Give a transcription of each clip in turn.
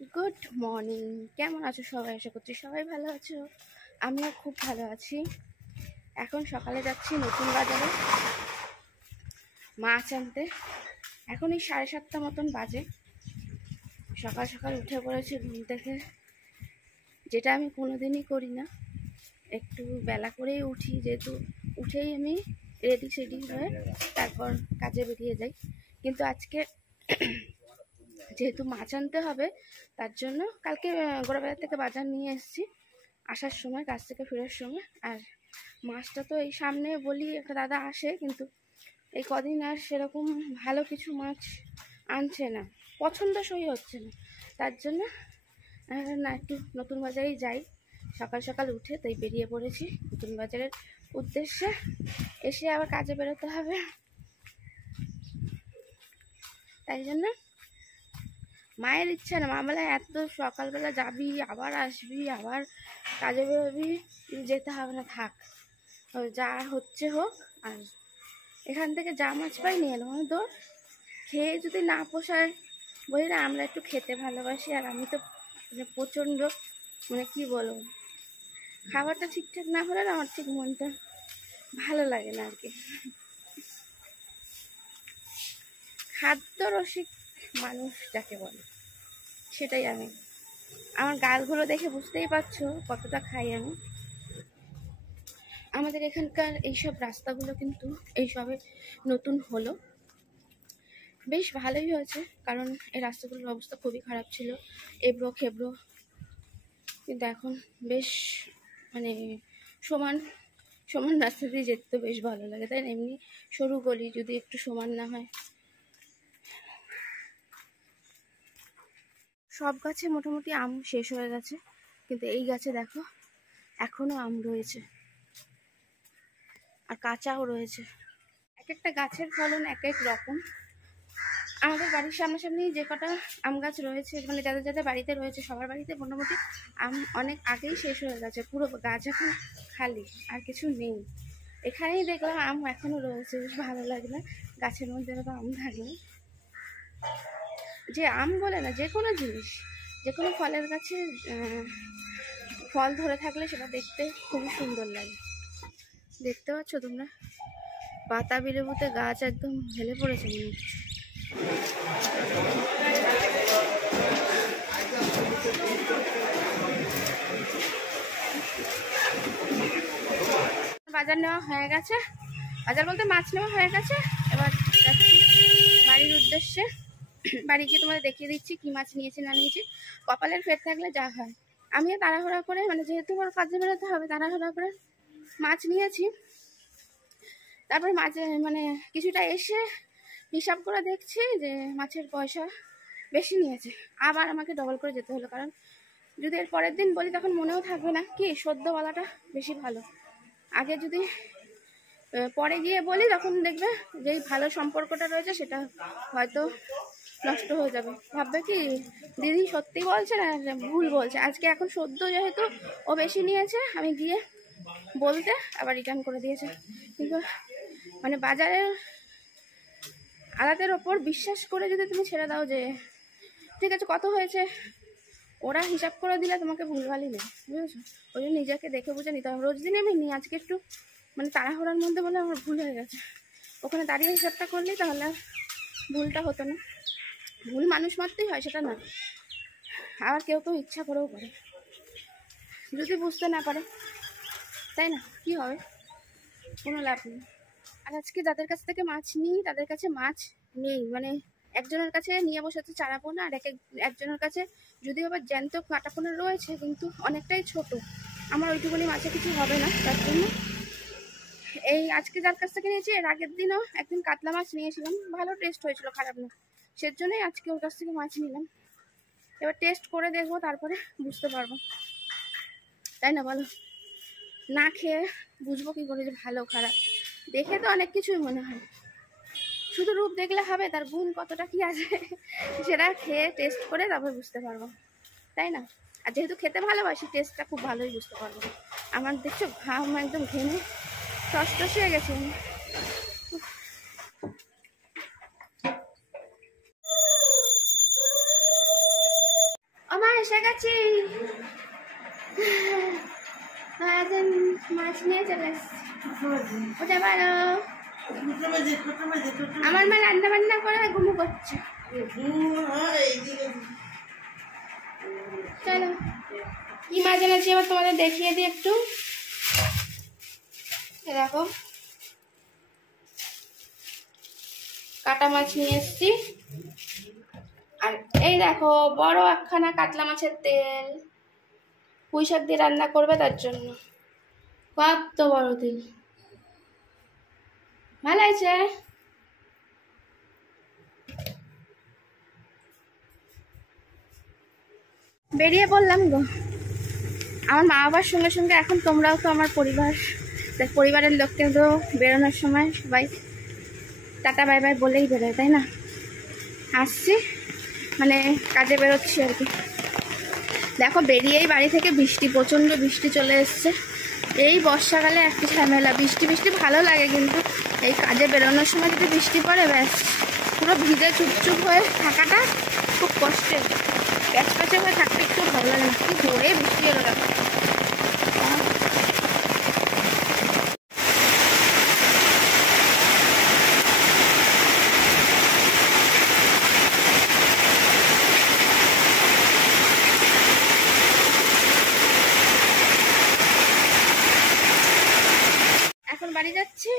Good morning. কেমন আছো সবাই? আশা করছি সবাই ভালো আছো। আমিও খুব ভালো আছি। এখন সকালে যাচ্ছি নতুন বাজারে মাছ আনতে। এখন এই 7:30 মতন বাজে। সকাল সকাল উঠে পড়েছি ঘুম থেকে, যেটা আমি কোনোদিনই করি না। একটু বেলা করেই উঠি, যেহেতু উঠেই আমি রেডি সেডি হয়ে তারপর কাজে বেরিয়ে যাই। কিন্তু আজকে যেহেতু মাছ আনতে হবে, তার জন্য কালকে গোড়াবাজার থেকে বাজার নিয়ে এসেছি আসার সময়, কাজ থেকে ফেরার সময়। আর মাছটা তো এই সামনে বলি একটা দাদা আসে, কিন্তু এই কদিন আর সেরকম ভালো কিছু মাছ আনছে না, পছন্দসই হচ্ছে না। তার জন্য না, একটু নতুন বাজারেই যাই। সকাল সকাল উঠে তাই বেরিয়ে পড়েছি নতুন বাজারের উদ্দেশ্যে। এসে আবার কাজে বেরোতে হবে, তাই জন্য মায়ের ইচ্ছা না। মা বলে এত সকালবেলা যাবি, আবার আসবি, আবার কাজে বেরোবি, যেতে হবে না, থাক, যা হচ্ছে হোক। আর এখান থেকে যা মাছ পাই নিয়ে এলাম। আমি তো খেয়ে যদি না পোষায়, বলি না আমরা একটু খেতে ভালোবাসি, আর আমি তো প্রচণ্ড কি বলবো, খাবারটা ঠিকঠাক না হলে না আমার ঠিক মনটা ভালো লাগে না আর কি। খাদ্য রসিক মানুষ যাকে বলে, সেটাই আমি। আমার গালগুলো দেখে বুঝতেই পারছো কতটা খাই আমি। আমাদের এখানকার এইসব রাস্তাগুলো কিন্তু এইসবে নতুন হলো, বেশ ভালোই হয়েছে। কারণ এই রাস্তাগুলোর অবস্থা খুবই খারাপ ছিল, এবড়ো খেবড়ো। কিন্তু এখন বেশ সমান সমান রাস্তা দিয়ে যেতে তো বেশ ভালো লাগে, তাই না? এমনি সরু গলি যদি একটু সমান না হয়। সব গাছে মোটামুটি আম শেষ হয়ে গেছে, কিন্তু এই গাছে দেখো এখনো আম রয়েছে, আর কাঁচাও রয়েছে। এক একটা গাছের ফলন এক এক রকম। আমাদের বাড়ির সামনাসামনি যে কটা আম গাছ রয়েছে, যাদের যাদের বাড়িতে রয়েছে, সবার বাড়িতে মোটামুটি আম অনেক আগেই শেষ হয়ে গেছে। পুরো গাছ এখন খালি, আর কিছু নেই। এখানেই দেখলাম আম এখনো রয়েছে, বেশ ভালো লাগলো। গাছের মধ্যে এরকম আম থাকলে, যে আম বলে না, যে কোনো জিনিস, যে কোনো ফলের গাছে ফল ধরে থাকলে সেটা দেখতে খুবই সুন্দর লাগে। দেখতে পাচ্ছ তোমরা, বাতাবি লেবুতে গাছ একদম হেলে পড়েছে মনে হচ্ছে। বাজার নেওয়া হয়ে গেছে, বাজার বলতে মাছ নেওয়া হয়ে গেছে। এবার যাচ্ছি বাড়ির উদ্দেশ্যে। বাড়ি গিয়ে তোমাদের দেখিয়ে দিচ্ছি কি মাছ নিয়েছি না নিয়েছি। কপালের ফের থাকলে যা হয়। আমিও তাড়াহুড়া করে, যেহেতু আমার কাজে বেরোতে হবে, তাড়াহুড়া করে মাছ নিয়েছি। তারপর মাঝে কিছুটা এসে হিসাব করে দেখছি যে মাছের পয়সা বেশি নিয়েছে। আবার আমাকে ডবল করে যেতে হলো, কারণ যদি এর পরের দিন বলি তখন মনেও থাকবে না। কি সদ্যওয়ালাটা বেশি ভালো। আগে যদি পরে গিয়ে বলি, তখন দেখবে যেই ভালো সম্পর্কটা রয়েছে সেটা হয়তো নষ্ট হয়ে যাবে। ভাববে কি দিদি সত্যি বলছে না ভুল বলছে। আজকে এখন সদ্য যেহেতু ও বেশি নিয়েছে, আমি গিয়ে বলতে আবার রিটার্ন করে দিয়েছে। কিন্তু বাজারের আড়াতের ওপর বিশ্বাস করে যদি তুমি ছেড়ে দাও যে ঠিক আছে কত হয়েছে, ওরা হিসাব করে দিলে তোমাকে ভুলভালই নেই, বুঝেছো? ওই জন্য নিজেকে দেখে বুঝে নিতে হবে। রোজ দিন আমি নিই, আজকে একটু তাড়াহুড়ার মধ্যে বলে আমার ভুল হয়ে গেছে। ওখানে দাঁড়িয়ে হিসাবটা করলেই তাহলে ভুলটা হতো না। ভুল মানুষ মাত্রই হয়, সেটা না। আবার কেউ কেউ ইচ্ছা করেও করে, যদি বুঝতে না পারে, তাই না? কি হবে, কোনো লাভ নেই। আর আজকে যাদের কাছ থেকে মাছ নিই তাদের কাছে মাছ নেই। একজনের কাছে নিয়ে বসেছে চারাপোনা, আর একজনের কাছে যদিও আবার জ্যান্ত কাটাপোনা রয়েছে, কিন্তু অনেকটাই ছোট। আমার ওইটুকুনি মাছে কিছু হবে না। তার জন্য এই আজকে যার কাছ থেকে নিয়েছি, এর আগের দিনও একদিন কাতলা মাছ নিয়েছিলাম, ভালো টেস্ট হয়েছিল, খারাপ না। সেজন্যই আজকে ওর কাছ থেকে মাছ নিলাম। এবার টেস্ট করে দেখবো, তারপরে বুঝতে পারবো, তাই না বলো? না খেয়ে বুঝবো কি করে যে ভালো খারাপ? দেখে তো অনেক কিছুই মনে হয়, শুধু রূপ দেখলে হবে? তার গুণ কতটা কি আছে সেটা খেয়ে টেস্ট করে তারপর বুঝতে পারবো, তাই না? আর যেহেতু খেতে ভালোবাসি, টেস্টটা খুব ভালোই বুঝতে পারবো। আমার দেখছো ঘাম একদম ঘেমে টসটস হয়ে গেছে। ও এসে গেছি। মাছ নিয়ে চলে এসছি। ওটা ভালো। আমার মা রান্না বান্না করে ঘুমু করছে। চলো কি মাছ এনেছি এবার তোমাদের দেখিয়ে দিই একটু। দেখো কাটা মাছ নিয়ে এসছি। আর এই দেখো বড় একখানা কাতলা মাছের তেল, পুঁই শাক দিয়ে রান্না করবে তার জন্য। কত বড় তেল, ভালো আছে। বেরিয়ে পড়লাম গো। আমার মা বাবার সঙ্গে সঙ্গে এখন তোমরাও তো আমার পরিবারের লোককে তো বেরোনোর সময় সবাই টাটা বাই বাই বলেই বেরোয়, তাই না? আসছি মানে কাজে বেরোচ্ছি আর কি। দেখো বেরিয়েই বাড়ি থেকে বৃষ্টি, প্রচণ্ড বৃষ্টি চলে এসছে। এই বর্ষাকালে একটু ঝামেলা, বৃষ্টি ভালো লাগে, কিন্তু এই কাজে বেরোনোর সময় যদি বৃষ্টি পড়ে ব্যাস পুরো ভিজে চুপচুপ হয়ে থাকাটা খুব কষ্টের। প্যাচপ্যাচে হয়ে থাকতে একটু ভালো লাগে না। কি জোরে বৃষ্টি এলো দেখো। এখন বাড়ি যাচ্ছি,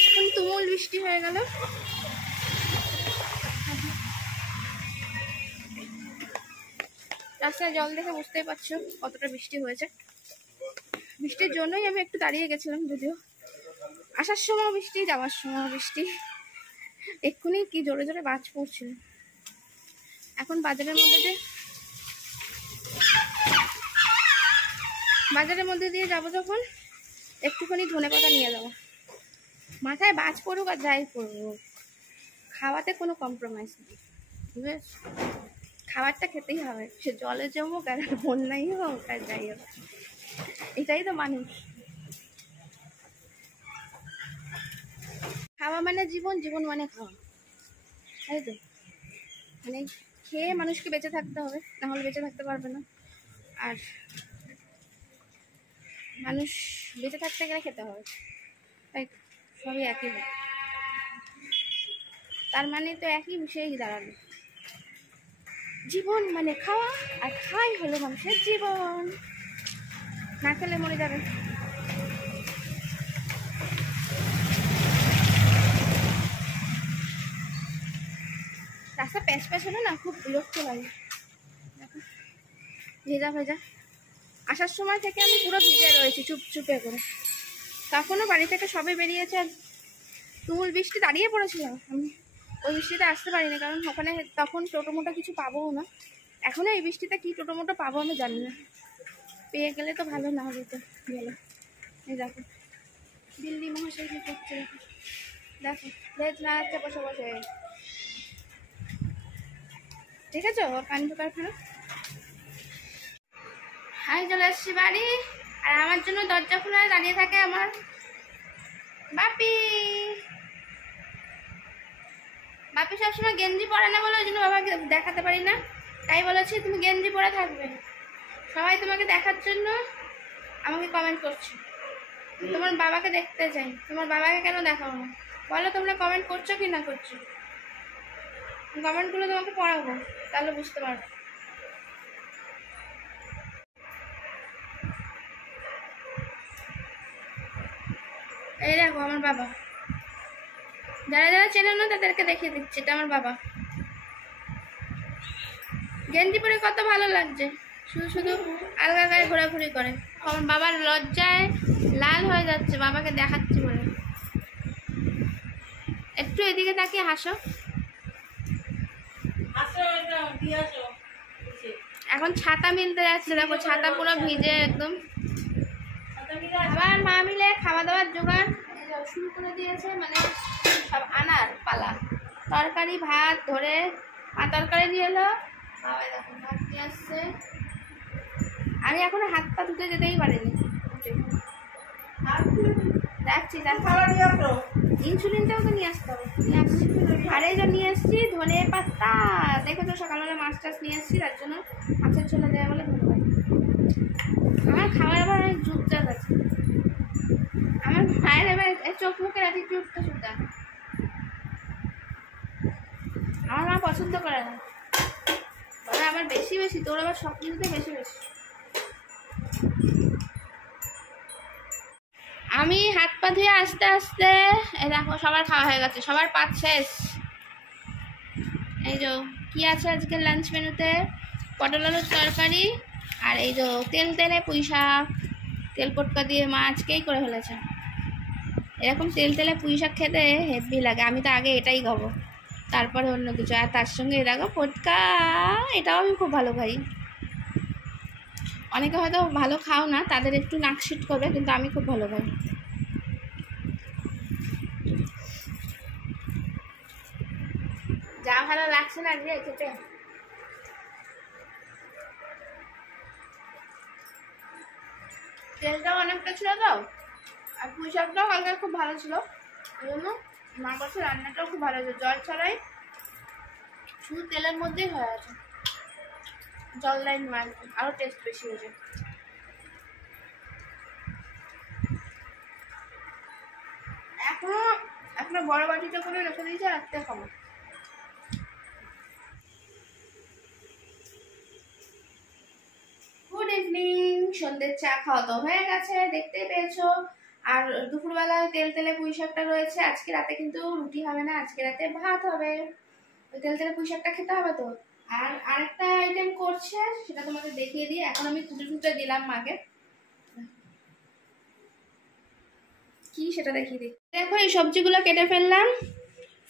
এখন তুমুল বৃষ্টি হয়ে গেল। রাস্তায় জল দেখে বুঝতেই পারছো কতটা বৃষ্টি হয়েছে। বৃষ্টির জন্যই আমি একটু দাঁড়িয়ে গেছিলাম, যদিও আসার সময় বৃষ্টি, যাওয়ার সময় বৃষ্টি। এক্ষুনি কি জোরে জোরে বাজ পড়ছিল। এখন বাজারের মধ্যে দিয়ে যাবো যখন, একটুখানি ধনেপাতা নিয়ে যাবো। মাথায় বাজ পড়ুক আর যাই পড়ুক, খাওয়াতে কোনো কম্প্রোমাইজ নেই, বুঝেছ? খাবারটা খেতেই হবে, সে জলে জমুক আর বন্যাই হোক আর যাই হোক, এটাই তো মানুষ। খাওয়া মানে জীবন, জীবন মানে খাওয়া, তাই তো? মানে খেয়ে মানুষকে বেঁচে থাকতে হবে, নাহলে বেঁচে থাকতে পারবে না। আর মানুষ বেঁচে থাকতে গেলে খেতে হবে, তাই সবই একই হয়। তার মানে তো একই বিষয়েই দাঁড়ালো, জীবন মানে খাওয়া, আর খাওয়াই হলো মানুষের জীবন। না খেলে মরে যাবে। রাস্তা প্যাচ হলো না, খুব বিরক্ত লাগে। দেখো ভেজা ভেজা, আসার সময় থেকে আমি পুরো ভিজে রয়েছি চুপচুপে করে। তখনও বাড়ি থেকে সবে বেরিয়েছে আর তুমুল বৃষ্টি, দাঁড়িয়ে পড়েছিলাম আমি। ওই বৃষ্টিতে আসতে পারিনি, কারণ ওখানে তখন টোটোমোটো কিছু পাবোও না। এখনও এই বৃষ্টিতে কি টোটোমোটো পাবো আমি জানি না, পেয়ে গেলে তো ভালো, না হলে তো গেলো। এই দেখো দিল্লি মহাশয় কি করছে, দেখো লেজ নাড়াচ্ছে বসে বসে, ঠিক আছে? ওর কাণ্ড কারখানা। আমি চলে এসছি বাড়ি, আর আমার জন্য দরজা খোলা দাঁড়িয়ে থাকে আমার বাপি। বাপি সবসময় গেঞ্জি পরে না বলে ওই জন্য বাবাকে দেখাতে পারি না, তাই বলেছি তুমি গেঞ্জি পরে থাকবে। সবাই তোমাকে দেখার জন্য আমাকে কমেন্ট করছে, তোমার বাবাকে দেখতে চাই। তোমার বাবাকে কেন দেখাবো না বলো? তোমরা কমেন্ট করছো কি না করছো? কমেন্টগুলো তোমাকে পড়াবো, তাহলে বুঝতে পারবে। এই দেখো আমার বাবা, যারা যারা চেনে না তাদেরকে দেখিয়ে দিচ্ছি, এটা আমার বাবা। গেঞ্জি পরে কত ভালো লাগছে, শুধু শুধু আলগা গায়ে ঘোরাঘুরি করে। আমার বাবার লজ্জায় লাল হয়ে যাচ্ছে বাবাকে দেখাচ্ছি বলে। একটু এদিকে তাকিয়ে হাসো। এখন ছাতা মিলতে যাচ্ছে, দেখো ছাতা পুরো ভিজে একদম। আবার মা মিলে খাওয়া দাওয়ার জোগাড় শুরু করে দিয়েছে, মানে সব আনার পালা। তরকারি ভাত ধরে মা তরকারি নিয়ে এলো, বাবা দেখো ভাত নিয়ে আসছে। আমি এখনো হাত পা ধুতে যেতেই পারিনি, যাচ্ছি। ইনসুলিনটাও তো নিয়ে আসতে হবে, নিয়ে আসছি। আর এই যে নিয়ে এসছি ধনে পাতা, দেখো তো সকালবেলা মাছ টাছ নিয়ে এসছি, তার জন্য মাছের ঝোলে দেওয়া বলে ধনে পাতা। আমার খাবার আবার অনেক জুটজাত আছে, আমার মায়ের এবার চোখ মুখের অ্যাটিটিউডটা সুন্দর, আমার মা পছন্দ করে না, বলে আমার বেশি বেশি, তোর আবার সব কিছুতে বেশি বেশি। আমি হাত পা ধুয়ে আস্তে আস্তে, এই দেখো সবার খাওয়া হয়ে গেছে, সবার পাত শেষ। এই যে কি আছে আজকে লাঞ্চ মেনুতে, পটল আলুর তরকারি, আর এই যে তেল তেলে পুঁই শাক, তেল পটকা দিয়ে মা আজকেই করে ফেলেছে। এরকম তেল তেলে পুঁই শাক খেতে হেভি লাগে, আমি তো আগে এটাই খাবো, তারপরে অন্য কিছু। আর তার সঙ্গে দেখো পটকা, এটাও আমি খুব ভালো খাই। অনেকে হয়তো ভালো খাও না, তাদের একটু নাকশিট করবে, কিন্তু আমি খুব ভালো খাই। যা ভালো লাগছে না আজকে খেতে। তেলটাও অনেকটা ছিল তো, আর পুঁই শাকটাও কালকে খুব ভালো ছিল, ওই জন্য মা বলছে রান্নাটাও খুব ভালো হয়েছে, জল ছাড়াই শুধু তেলের মধ্যেই হয়ে আছে, জল লাইন মাছ আরও টেস্ট বেশি হয়েছে। এখনো বড় বাটিটা করে রেখে দিয়েছে, রাখতে খাবো। গুড ইভিনিং, সন্ধ্যের চা খাওয়া তো হয়ে গেছে, দেখতেই পেয়েছো। আর দুপুরবেলায় তেল তেলে পুঁই শাকটা রয়েছে, আজকে রাতে কিন্তু রুটি হবে না, আজকে রাতে ভাত হবে। ওই তেল তেলে পুঁই শাকটা খেতে হবে তো। আর আরেকটা আইটেম করছে, সেটা তোমাকে দেখিয়ে দিই। এখন আমি কুটে দিলাম মাকে, কি সেটা দেখিয়ে দিই। দেখো এই সবজিগুলো কেটে ফেললাম,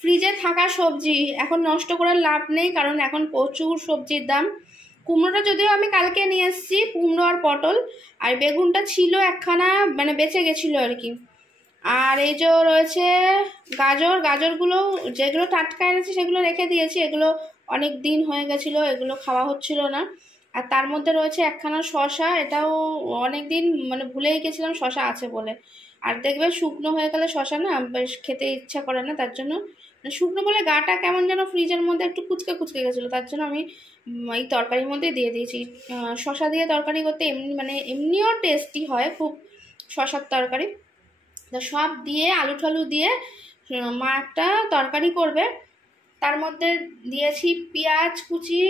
ফ্রিজে থাকা সবজি এখন নষ্ট করার লাভ নেই, কারণ এখন প্রচুর সবজির দাম। কুমড়োটা যদিও আমি কালকে নিয়ে এসেছি, কুমড়ো আর পটল, আর বেগুনটা ছিল একখানা, মানে বেঁচে গেছিলো আর কি। আর এই যে রয়েছে গাজরগুলো যেগুলো টাটকা এনেছি সেগুলো রেখে দিয়েছি, এগুলো অনেক দিন হয়ে গেছিলো, এগুলো খাওয়া হচ্ছিল না। আর তার মধ্যে রয়েছে একখানা শসা, এটাও অনেক দিন মানে ভুলেই গেছিলাম শসা আছে বলে। আর দেখবে শুকনো হয়ে গেলে শসা না বেশ খেতে ইচ্ছা করে না, তার জন্য শুকনো বলে গাটা কেমন যেন ফ্রিজের মধ্যে একটু কুচকে গেছিলো, তার জন্য আমি এই তরকারির মধ্যে দিয়ে দিয়েছি। শসা দিয়ে তরকারি করতে এমনিও টেস্টি হয় খুব শসার তরকারি। তো সব দিয়ে আলু ঠালু দিয়ে মা একটা তরকারি করবে, তার মধ্যে দিয়েছি পেঁয়াজ কুচি,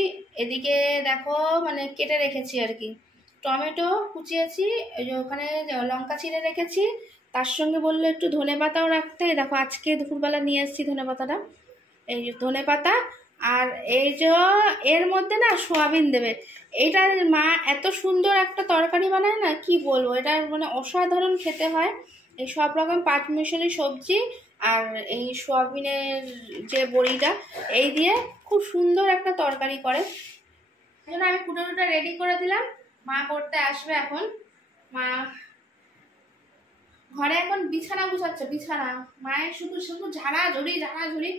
এদিকে দেখো মানে কেটে রেখেছি আর কি, টমেটো কুচিয়েছি, ওই যে ওখানে লঙ্কা চিড়ে রেখেছি, তার সঙ্গে বললো একটু ধনে পাতাও রাখতে, দেখো আজকে দুপুরবেলা নিয়ে এসেছি ধনে পাতাটা, এই যে ধনে পাতা। আর এই যে এর মধ্যে না সোয়াবিন দেবে, এইটা মা এত সুন্দর একটা তরকারি বানায় না, কি বলবো, এটা মানে অসাধারণ খেতে হয়। এই সব রকম পাঁচমিশালি সবজি আর এই সোয়াবিনের যে বড়িটা, এই দিয়ে খুব সুন্দর একটা তরকারি করে। এই জন্য আমি কুটোটা রেডি করে দিলাম, মা পড়তে আসবে এখন। মা ঘরে এখন বিছানা গুছাচ্ছে, বিছানা মায়ের শুধু শুধু ঝাড়াঝুড়ি।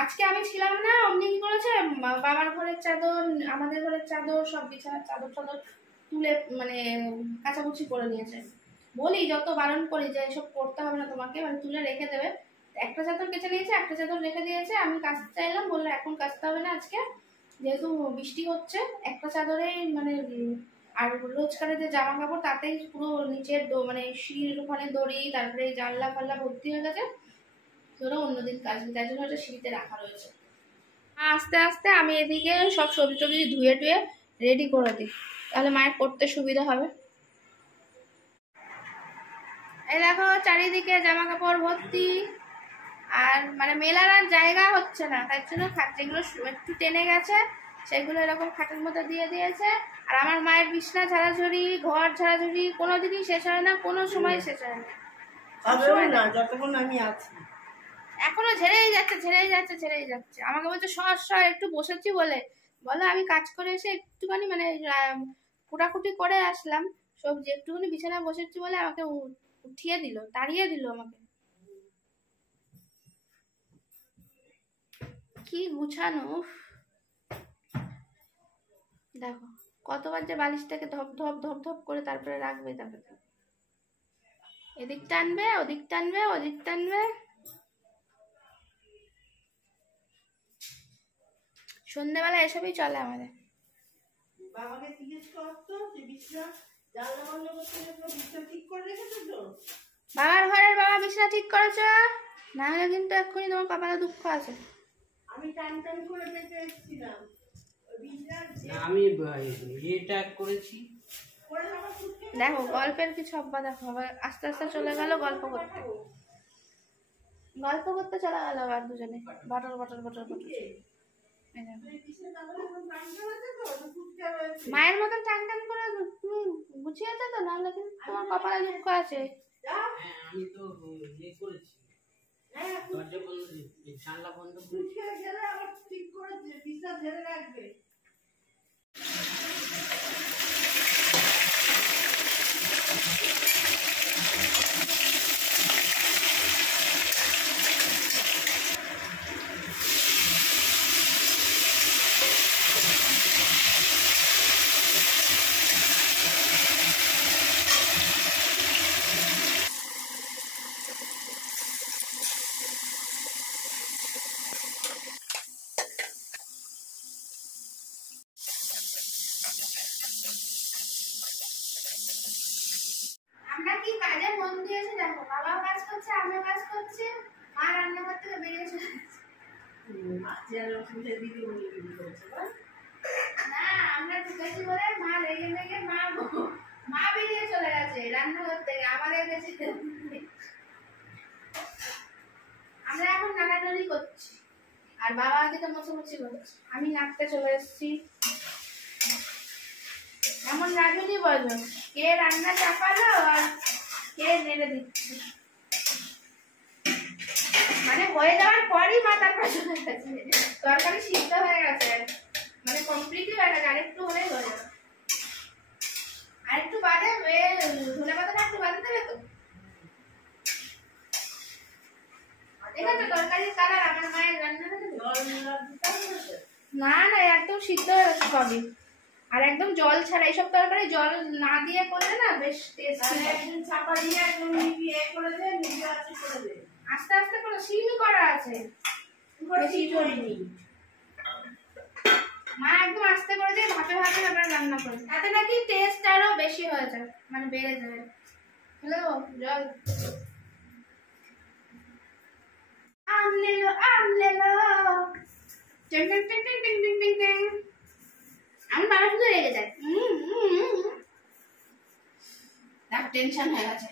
আজকে আমি ছিলাম না, অমনি কি করেছে, বাবার ঘরের চাদর আমাদের ঘরের চাদর সব বিছানার চাদর তুলে মানে কাচাকুচি করে নিয়েছে। বলি যত বারণ করি যে এসব করতে হবে না তোমাকে, মানে তুলে রেখে দেবে। একটা চাদর কেচে নিয়েছে, একটা চাদর রেখে দিয়েছে, আমি কাচতে চাইলাম, বললো এখন কাচতে হবে না আজকে, যেহেতু বৃষ্টি হচ্ছে। একটা চাদরেই মানে আর রোজকারের যে জামা কাপড় তাতেই পুরো নিচের মানে সিঁড়ির ওখানে দড়ি, তারপরে জানলা ফাল্লা ভর্তি হয়ে গেছে, তোরা অন্যদিন কাচবি, তাই জন্য ওটা সিঁড়িতে রাখা রয়েছে। আস্তে আস্তে আমি এদিকে সব সবজি টবজি ধুয়ে টুয়ে রেডি করে দিই, তাহলে মায়ের করতে সুবিধা হবে। এই দেখো চারিদিকে জামা কাপড় ভর্তি, আর মানে মেলার আর জায়গা হচ্ছে না, তাই জন্য যেগুলো একটু টেনে গেছে সেগুলো এরকম খাটের মধ্যে দিয়ে দিয়েছে। আর আমার মায়ের বিছনা ঝাড়াঝুড়ি, ঘর ঝাড়াঝুড়ি কোনোদিনই শেষ হয় না, কোনো সময় শেষ হয় না, যতক্ষণ আমি আছি। এখনো ঝেড়েই যাচ্ছে। আমাকে বলছে সর একটু বসেছি বলে, বলো আমি কাজ করে এসে একটুখানি মানে কুটাকুটি করে আসলাম সবজি, একটুখানি বিছানায় বসেছি বলে আমাকে উঠিয়ে দিল, তাড়িয়ে দিল আমাকে। কি গুছানো, দেখো কতবার যে বালিশটাকে ধপ ধপ ধপ ধপ করে তারপরে রাখবে, তারপরে এদিক টানবে ওদিক টানবে ওদিক টানবে। সন্ধ্যেবেলা এসবই চলে আমাদের। বাবাকে জিজ্ঞেস করতো যে বিছনা জানলা বন্ধ করতে গেলে বিছনা ঠিক করে রেখেছো তো? বাবার ঘরের বাবা বিছানা ঠিক করেছ, না হলে কিন্তু এক্ষুনি তোমার কপালে দুঃখ আছে। আমি টান টান করে পেতে এসেছিলাম ওই বিছনার না, আমি ইয়েটা করেছি। করে আমার সুটকে দেখো গল্পের কিছু অব্বা, দেখো আবার আস্তে আস্তে চলে গেল গল্প করতে, গল্প করতে চলে গেল আবার দুজনে বটল বটল বটল বটল। এই দেখো। বিছনা চাদর এখন টান করেছে তো সুটকে রয়েছে। মায়ের মতন টান টান করে তুমি গুছিয়েছো তো, নাহলে কিন্তু তোমার কপালে দুঃখ আছে। যাও। হ্যাঁ, আমি তো ইয়ে করেছি, হ্যাঁ দরজা বন্ধ, জানলা বন্ধ করেছি। সুটকে গেলে আবার ঠিক করে বিছনা ঝেড়ে রাখবে। আমরা কি কাজে মন দিয়েছি দেখো, বাবাও কাজ করছে, আমিও কাজ করছি, মা রান্নাঘর থেকে বেরিয়ে চলে গেছে। চেয়ারে বসে দিদি বলে দিদি করছে বল। না আমরা ঢুকেছি বলে মা রেগে রেগে মা বেরিয়ে চলে গেছে রান্নাঘর থেকে আমাদের কাছে। আমরা এখন নাড়ানাড়ি করছি আর বাবা দিকে মোছামুছি করছে, আমি নাড়তে চলে এসেছি। এমন রাঁধুনি বলো, কে রান্না চাপালো আর কে নেড়ে দিচ্ছে, মানে হয়ে যাওয়ার পরই মা তারপর চলে গেছে। তরকারি সিদ্ধ হয়ে গেছে, মানে কমপ্লিটই হয়ে গেছে, আরেকটু হলেই হয়ে যাবে। আরেকটু বাদে ধনে পাতাটা একটু বাদে দেবে তো। ঠিক আছে, তরকারির কালার আমার মায়ের রান্না না না একদম সিদ্ধ হয়ে গেছে সবই, আর একদম জল ছাড়া। এইসব তরকারি জল না দিয়ে করলে না বেশ টেস্ট। একদিন চাপা দিয়ে একদম ইয়ে করে দে, নিজে আছে করে দে। আস্তে আস্তে করে সিমই করা আছে, বেশি করিনি। মা একদম আস্তে করে দিয়ে ভাপে ভাপে তারপরে রান্না করে, তাতে নাকি টেস্ট আরো বেশি হয়ে যায়, মানে বেড়ে যাবে। হ্যালো জল আমলেলো টিং টিং টিং টিং টিং টিং টিং টিং। আমার বাবা শুধু রেগে যায়, তার টেনশন হয়ে গেছে।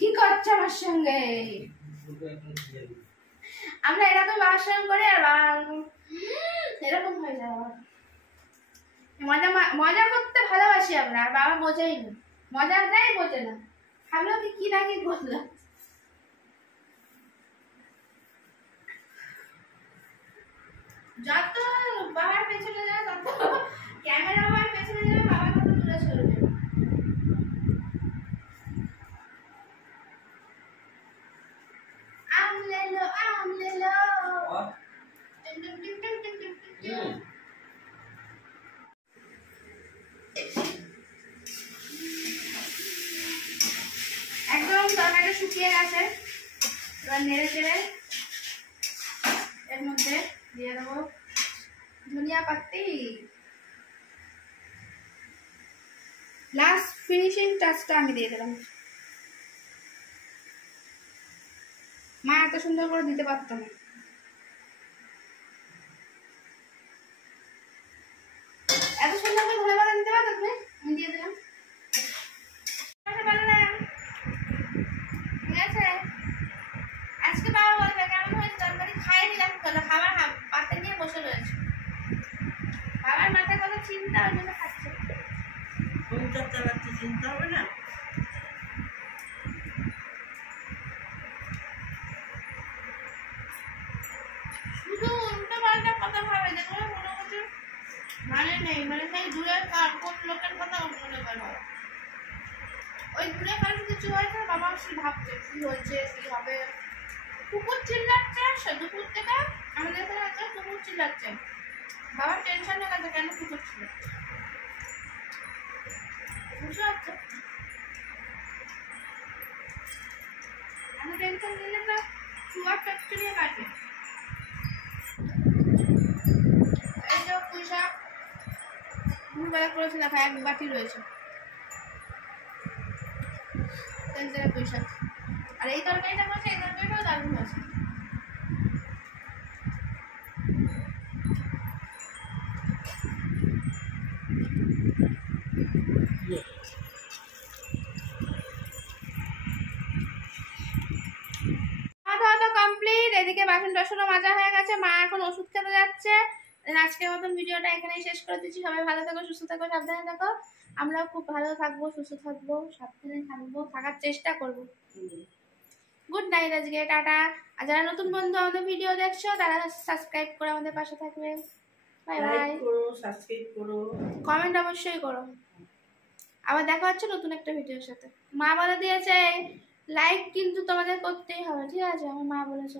কি করছে আমার সঙ্গে? আমরা এরকম বাবার সঙ্গে করে আর বাবা এরকম হয়ে যায়। মজা মজা করতে ভালোবাসি আমরা, আর বাবা বোঝেই না, মজাটাই বোঝে না, ভাবলো কি না কি বললো। যত বাবার পেছনে যাবে তত ক্যামেরা বাবার পেছনে যাবে, বাবা তত দূরে চলে যাবে। আমলেলো আমলেলো টিং টিং টিং টিং টিং টিং টিং। একদম তরকারিটা শুকিয়ে গেছে, এবার নেড়ে চেড়ে এর মধ্যে দিয়ে দেবো ধনিয়া পাতি। লাস্ট ফিনিশিং টাচটা আমি দিয়ে দিলাম। মা এত সুন্দর করে দিতে পারতো না। এত সুন্দর করে ধনে পাতা দিতে পারতো তুমি, আমি দিয়ে দিলাম। ঠিক আছে, আজকে বাবা বলবে কেমন হয়েছে তরকারি, খাই নিলাম তো, খাবার পাতে নিয়ে বসে রয়েছে। বাবার মাথায় কত চিন্তা, ওই জন্য খাচ্ছে। সংসার চালাচ্ছে, চিন্তা হবে না। শুধু উল্টো পাল্টা কথা ভাবে, যেগুলো কোনো কিছু মানে নেই, মানে সেই দূরের কোন লোকের কথা মনে করে। ওই দূরে কারোর কিছু হয়েছে, বাবা সে ভাবছে কি হয়েছে কি হবে। কুকুর চিল্লাচ্ছে সে দুপুর থেকে, আমাদের এখানে একটা কুকুর চিল্লাচ্ছে, বাবার টেনশন হয়ে গেছে কেন কুকুর চিল্লাচ্ছে, বুঝতে পারছো? আমি টেনশন নিলে তো চুয়ার ফ্যাক্টরি কাটে। বেলা করেছি দেখা এক বাটি রয়েছে তেল পয়সা। আর এই তরকারিটা করেছে, এই তরকারিটাও দারুণ আছে। খাওয়া দাওয়া কমপ্লিট, এদিকে বাসন টাসনও মাজা হয়ে গেছে, মা এখন ওষুধ খেতে যাচ্ছে। আজকের মতন ভিডিওটা এখানেই শেষ করে দিচ্ছি। সবাই ভালো থাকো, সুস্থ থাকো, সাবধানে থাকো। আমরাও খুব ভালো থাকবো, সুস্থ থাকবো, সাবধানে থাকবো, থাকার চেষ্টা করবো। গুড নাইট আজকে, টাটা। আর যারা নতুন বন্ধু আমাদের ভিডিও দেখছো তারা সাবস্ক্রাইব করে আমাদের পাশে থাকবে। Bye bye. লাইক করো, সাবস্ক্রাইব করো, কমেন্ট অবশ্যই করো। আবার দেখা হচ্ছে নতুন একটা ভিডিওর সাথে। মা বলে দিয়েছে লাইক কিন্তু তোমাদের করতেই হবে, ঠিক আছে? আমার মা বলেছে।